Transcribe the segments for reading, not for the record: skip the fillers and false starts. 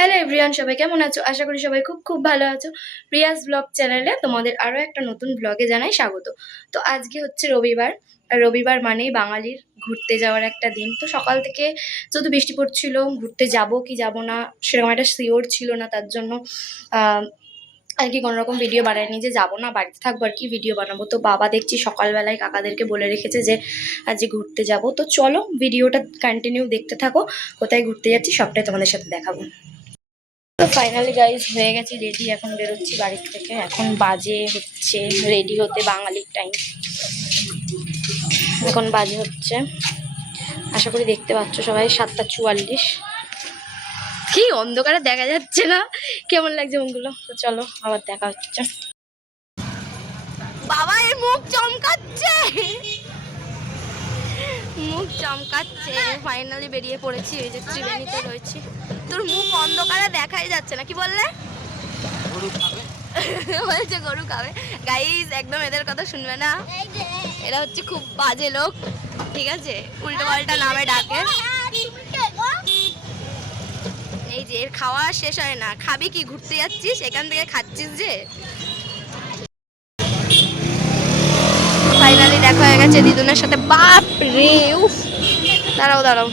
Hello everyone, সবাই কেমন আছো? আশা করি সবাই খুব খুব ভালো আছো। প্রিয়াস ব্লগ চ্যানেলে তোমাদের আরও একটা নতুন ব্লগে জানাই স্বাগত। তো আজকে হচ্ছে রবিবার, আর রবিবার মানেই বাঙালির ঘুরতে যাওয়ার একটা দিন। তো সকাল থেকে যেহেতু বৃষ্টি পড়ছিল, ঘুরতে যাব কি যাব না সেরকম একটা শিওর ছিল না, তার জন্য আর কি কোনোরকম ভিডিও বানায়নি, যে যাবো না বাড়িতে থাকবো আর কি ভিডিও বানাবো। তো বাবা দেখছি সকালবেলায় কাকাদেরকে বলে রেখেছে যে আজকে ঘুরতে যাব। তো চলো ভিডিওটা কন্টিনিউ দেখতে থাকো, কোথায় ঘুরতে যাচ্ছি সবটাই তোমাদের সাথে দেখাবো। তো ফাইনালি গাইজ হয়ে গেছি রেডি, এখন বেরোচ্ছি বাড়ির থেকে। এখন বাজে হচ্ছে রেডি হতে বাঙালির টাইম, এখন বাজে হচ্ছে, আশা করি দেখতে পাচ্ছ সবাই, 7:44। কি অন্ধকারে দেখা যাচ্ছে না, কেমন লাগছে মুখগুলো। তো চলো আবার দেখা হচ্ছে। বাবা এর মুখ চমকাচ্ছে, মুখ চমকাচ্ছে। ফাইনালি বেরিয়ে পড়েছি, এই যে ত্রিবেণীতে রয়েছি। তোর মুখ অন্ধকারে দেখাই যাচ্ছে না, কি বললে? বলছে গরু খাবে। গাইস একদম এদের কথা শুনবে না, এরা হচ্ছে খুব বাজে লোক, ঠিক আছে? উল্টো পাল্টা নামে ডাকে। এই যে এর খাওয়া শেষ হয় না। খাবি কি? ঘুরতে যাচ্ছিস, এখান থেকে খাচ্ছিস যে। ফাইনালি দেখা হয়ে গেছে দিদুনের সাথে। বাপ রে, উফ, দাঁড়াও দাঁড়াও।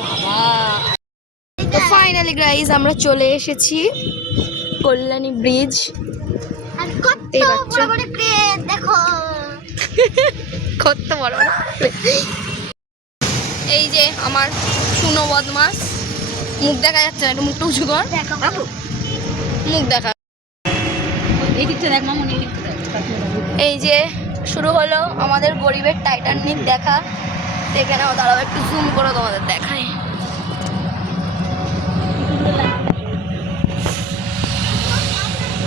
তো ফাইনালি গাইস আমরা চলে এসেছি কল্যাণী ব্রিজ। আর কত বড় বড় প্লেট দেখো, কত বড় বড়। এই যে আমার শুনো বদমাস, মুখ দেখা যাচ্ছে না, একটু মুখটা উঁচু কর, মুখ দেখা। এই দিকটা দেখ মামুন, এই দিকটা দেখ। এই যে শুরু হলো আমাদের গরিবের টাইটানিক দেখা। দেখে নাও, দাঁড়াও একটু জুম করে তোমাদের দেখাই।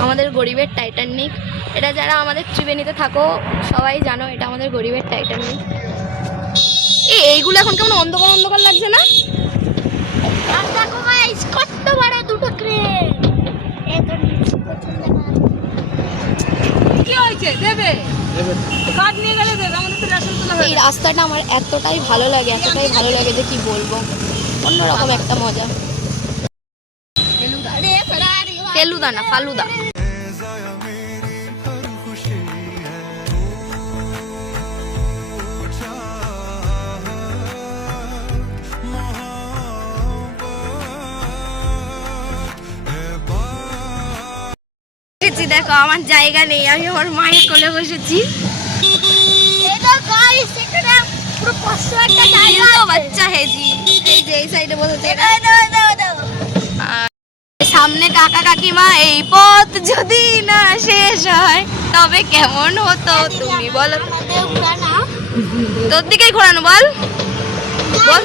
আমাদের গরিবের টাইটানিক এটা, যারা আমাদের ত্রিবেণীতে থাকো সবাই জানো এটা আমাদের গরিবের টাইটানিক। এইগুলো এখন কেমন অন্ধকার অন্ধকার লাগছে না? আর দেখো গাইস কত বড় দুটো ক্রেন। এই তো পছন্দ না কি হয়েছে, দেবে কার্ড নিয়ে গেলে দেবে, আমাদের তো রেশন তোলা হয়ে এই রাস্তাটা আমার এতটাই ভালো লাগে, এতটাই ভালো লাগে যে কি বলবো, অন্যরকম একটা মজা। ফেলুদা না ফালুদা। দেখো আমার জায়গা নেই, আমি আমার মায়ের কোলে বসেছি। এটা গাইস এখানে পুরো 500 একটা জায়গা তো আছে। বাচ্চা হেজি, এই যে এই সাইডে বসেছে। দাও দাও দাও দাও। সামনে কাকা কাকিমা। এই পথ যদি না শেষ হয় তবে কেমন হতো তুমি বলো। আমাদের উড়ানা তোর দিকেই ঘোরানো, বল বল।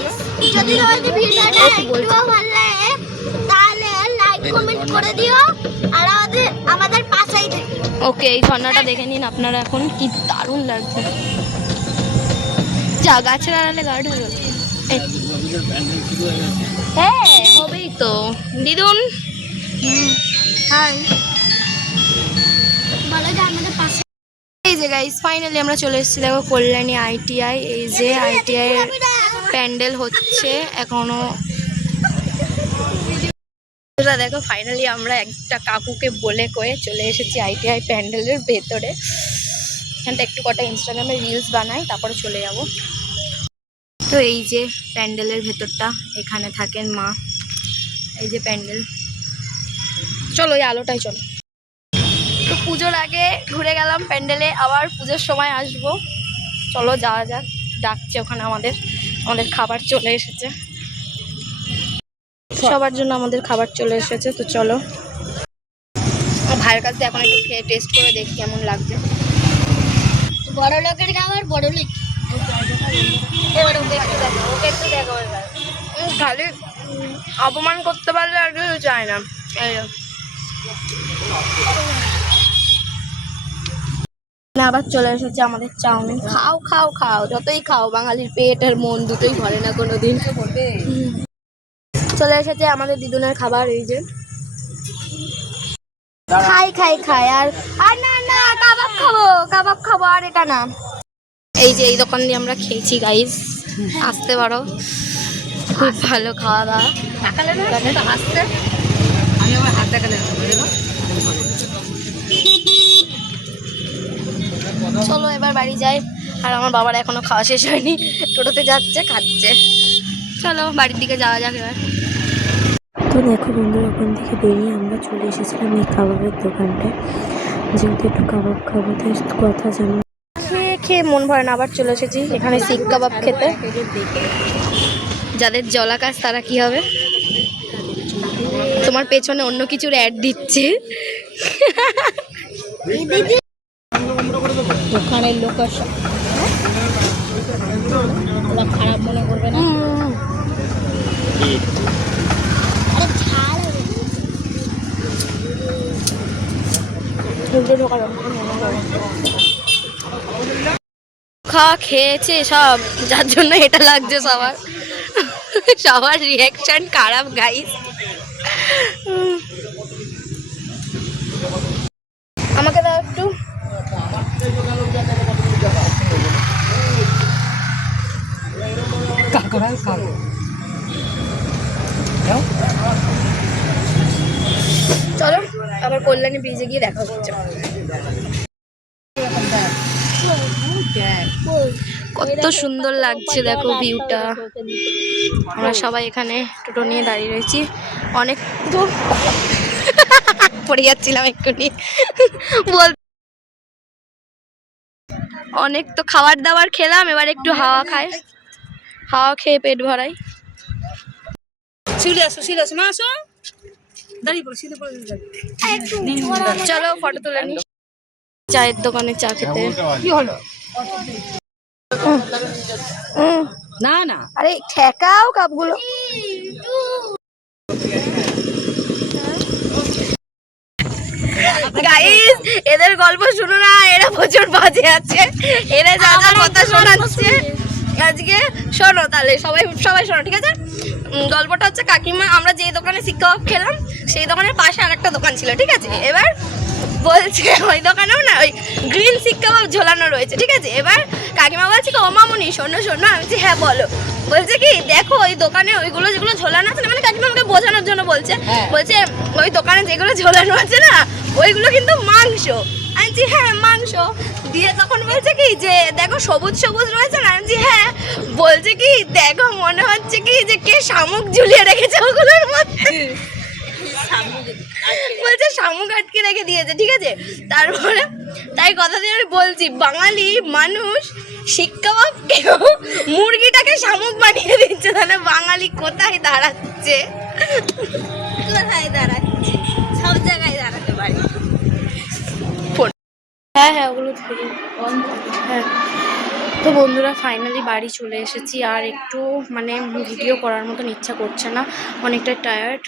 যদি তোমাদের ভিডিওটা একটু ভালো লাগে তাহলে লাইক কমেন্ট করে দিও, আর আমাদের পাশেই থেকো। ওকে, এই ঝর্ণাটা দেখে নিন আপনারা, এখন কি দারুণ লাগছে। যা গাছের আড়ালে গার্ড হয়ে গেল। হ্যাঁ হবেই তো দিদুন। হাই বলো যে আমাদের পাশে। এই যে গাইস ফাইনালি আমরা চলে এসেছি, দেখো কল্যাণী আইটিআই। এই যে আইটিআই এর প্যান্ডেল হচ্ছে এখনো। দেখো ফাইনালি আমরা একটা কাকুকে বলে কয়ে চলে এসেছি আইটিআই প্যান্ডেলের ভেতরে। এখানটা একটু কটা ইনস্টাগ্রামে রিলস বানাই, তারপরে চলে যাব। তো এই যে প্যান্ডেলের ভেতরটা, এখানে থাকেন মা। এই যে প্যান্ডেল, চলো এই আলোটাই চলো। তো পুজোর আগে ঘুরে গেলাম প্যান্ডেলে, আবার পুজোর সময় আসবো। চলো যাওয়া যাক, ডাকছে ওখানে আমাদের খাবার চলে এসেছে, সবার জন্য আমাদের খাবার চলে এসেছে। তো চলো ভাইয়ের কাছে এখন একটু খেয়ে টেস্ট করে দেখি কেমন লাগছে। বড় লোকের খাবার বড় লোক। এবার ওকে একটু দেখো, ওকে একটু দেখো এবার। খালি অপমান করতে পারলে আর কিছু চায় না। আবার চলে এসেছে আমাদের চাউমিন। খাও খাও খাও, যতই খাও, বাঙালির পেট আর মন দুটোই ভরে না কোনোদিন। চলে এসেছে আমাদের দিদুনের খাবার, এই যে খাই খাই খাই। আর আর না না কাবাব খাবো আর এটা না। এই যে এই দোকান দিয়ে আমরা খেয়েছি গাইস, আসতে পারো, খুব ভালো খাওয়া দাওয়া। চলো এবার বাড়ি যাই। আর আমার বাবার এখনো খাওয়া শেষ হয়নি, টোটোতে যাচ্ছে, খাচ্ছে। চলো বাড়ির দিকে যাওয়া যাক এবার। তো দেখো বন্ধুরা, ওখান থেকে বেরিয়ে আমরা চলে এসেছিলাম এই কাবাবের দোকানটায়, যেহেতু একটু কাবাব খাবো তাই কথা জানি। খেয়ে খেয়ে মন ভরে না, আবার চলে এসেছি এখানে শিক কাবাব খেতে। যাদের জলা কাজ তারা কি হবে, তোমার পেছনে অন্য কিছুর অ্যাড দিচ্ছে। দোকানের লোক খারাপ মনে করবে না। খাওয়া খেয়েছে সব, যার জন্য এটা লাগছে সবার। সবার রিয়াকশন খারাপ গাইস। আমাকে দাও একটু। চলো আবার কল্যাণী ব্রিজে গিয়ে দেখা করছে। কত সুন্দর লাগছে দেখো ভিউটা। আমরা সবাই এখানে টোটো নিয়ে দাঁড়িয়ে রয়েছি, অনেক তো পড়ে যাচ্ছিলাম এক্ষুনি বল। অনেক তো খাবার দাবার খেলাম, এবার একটু হাওয়া খাই, হাওয়া খেয়ে পেট ভরাই। চলো ফটো তুলে নি। চায়ের দোকানে চা খেতে। কি হলো? না না, আরে ঠেকাও কাপগুলো। গাইস এদের গল্প শুনো না, এরা প্রচুর বাজে আছে, এরা যা যা কথা শোনাচ্ছে আজকে। শোনো তাহলে সবাই সবাই শোনো, ঠিক আছে? গল্পটা হচ্ছে কাকিমা, আমরা যে দোকানে শিক্ষা খেলাম সেই দোকানের পাশে আরেকটা দোকান ছিল, ঠিক আছে? এবার বলছে ওই দোকানেও না ওই গ্রিন শিক্ষা ঝোলানো রয়েছে, ঠিক আছে? এবার কাকিমা বলছে কি, ও মামুনি শোনো শোনো। আমি বলছি হ্যাঁ বলো। বলছে কি, দেখো ওই দোকানে ওইগুলো যেগুলো ঝোলানো আছে না, মানে কাকিমা আমাকে বোঝানোর জন্য বলছে, বলছে ওই দোকানে যেগুলো ঝোলানো আছে না ওইগুলো কিন্তু মাংস। আমি বলছি হ্যাঁ মাংস। দিয়ে তখন বলছে কি যে দেখো সবুজ সবুজ রয়েছে না। আমি বলছি হ্যাঁ। বলছে কি দেখো মনে হচ্ছে কি যে কে শামুক ঝুলিয়ে রেখেছে ওগুলোর মধ্যে। বলছে শামুক আটকে রেখে দিয়েছে, ঠিক আছে? তারপরে তাই কথা দিয়ে আমি বলছি, বাঙালি মানুষ শিক্ষা কেউ মুরগিটাকে শামুক বানিয়ে দিচ্ছে, তাহলে বাঙালি কোথায় দাঁড়াচ্ছে? কোথায় দাঁড়াচ্ছে? সব জায়গায় দাঁড়াতে পারে। হ্যাঁ হ্যাঁ ওগুলো হ্যাঁ। তো বন্ধুরা ফাইনালি বাড়ি চলে এসেছি, আর একটু মানে ভিডিও করার মতন ইচ্ছা করছে না, অনেকটা টায়ার্ড,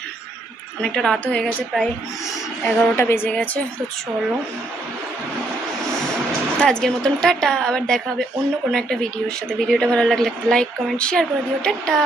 অনেকটা রাত হয়ে গেছে, প্রায় 11টা বেজে গেছে। তো চলো তো আজকের মতন টাটা, আবার দেখা হবে অন্য কোনো একটা ভিডিওর সাথে। ভিডিওটা ভালো লাগলে একটা লাইক কমেন্ট শেয়ার করে দিও। টাটা।